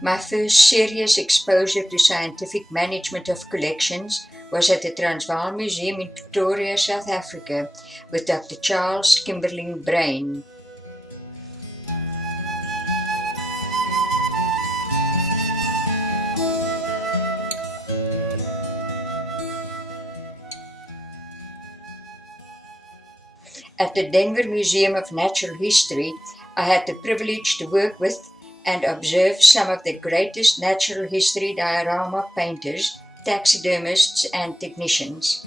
My first serious exposure to scientific management of collections was at the Transvaal Museum in Pretoria, South Africa, with Dr. Charles Kimberling Brain. At the Denver Museum of Natural History, I had the privilege to work with and observe some of the greatest natural history diorama painters, taxidermists, and technicians.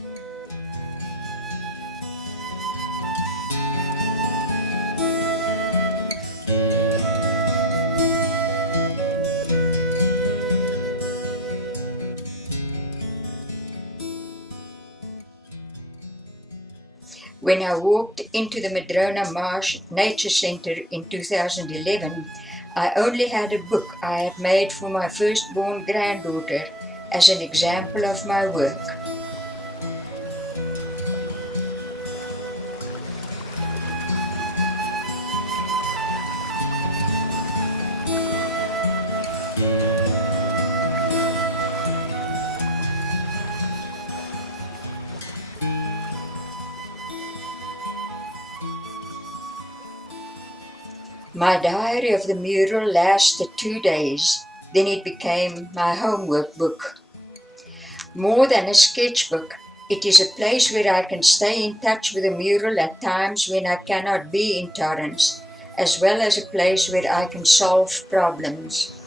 When I walked into the Madrona Marsh Nature Center in 2011, I only had a book I had made for my firstborn granddaughter as an example of my work. My diary of the mural lasted 2 days, then it became my homework book. More than a sketchbook, it is a place where I can stay in touch with the mural at times when I cannot be in Torrance, as well as a place where I can solve problems.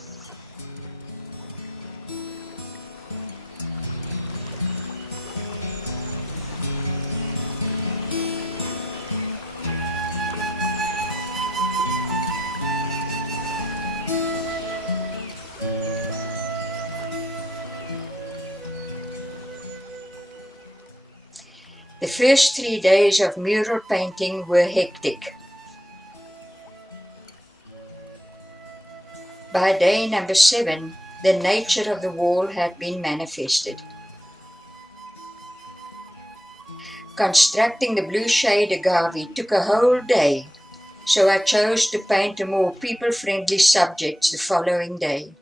The first 3 days of mural painting were hectic. By day number 7, the nature of the wall had been manifested. Constructing the blue shade agave took a whole day, so I chose to paint a more people-friendly subject the following day,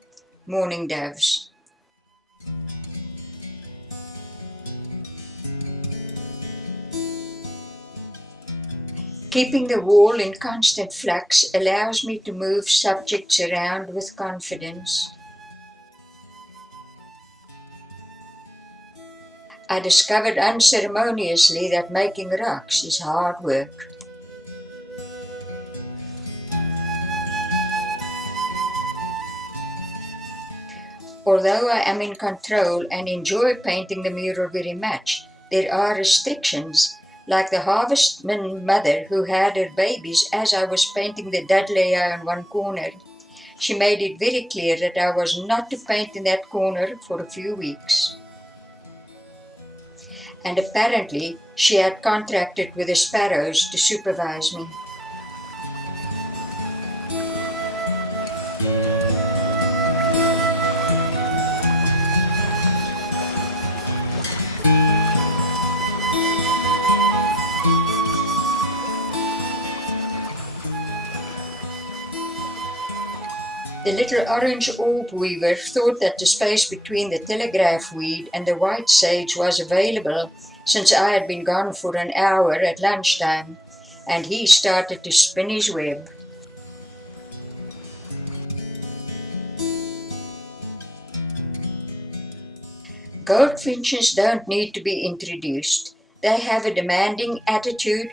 mourning doves. Keeping the wall in constant flux allows me to move subjects around with confidence. I discovered unceremoniously that making rocks is hard work. Although I am in control and enjoy painting the mural very much, there are restrictions, like the harvestman mother who had her babies as I was painting the Dudleya in one corner. She made it very clear that I was not to paint in that corner for a few weeks. And apparently she had contracted with the sparrows to supervise me. The little orange orb weaver thought that the space between the telegraph weed and the white sage was available since I had been gone for an hour at lunchtime, and he started to spin his web. Goldfinches don't need to be introduced. They have a demanding attitude,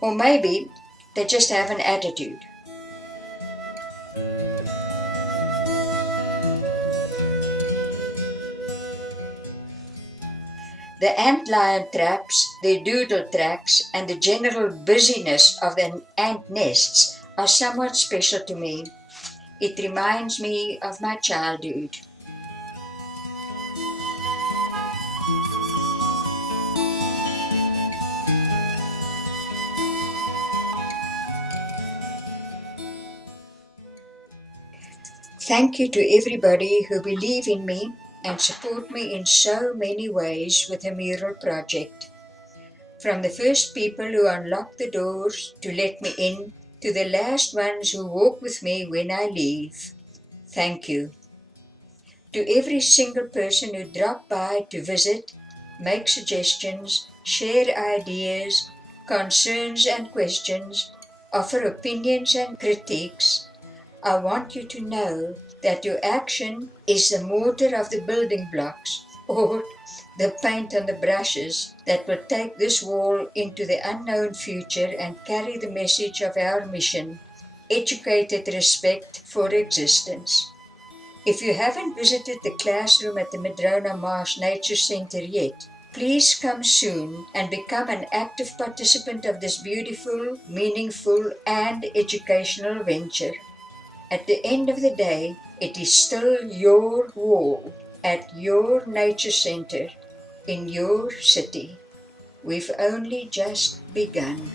or maybe they just have an attitude. The antlion traps, their doodle tracks, and the general busyness of the ant nests are somewhat special to me. It reminds me of my childhood. Thank you to everybody who believe in me and support me in so many ways with the mural project. From the first people who unlock the doors to let me in, to the last ones who walk with me when I leave. Thank you. To every single person who dropped by to visit, make suggestions, share ideas, concerns and questions, offer opinions and critiques, I want you to know that your action is the mortar of the building blocks, or the paint on the brushes that will take this wall into the unknown future and carry the message of our mission: educated respect for existence. If you haven't visited the classroom at the Madrona Marsh Nature Center yet, please come soon and become an active participant of this beautiful, meaningful, and educational venture. At the end of the day, it is still your wall at your nature center in your city. We've only just begun.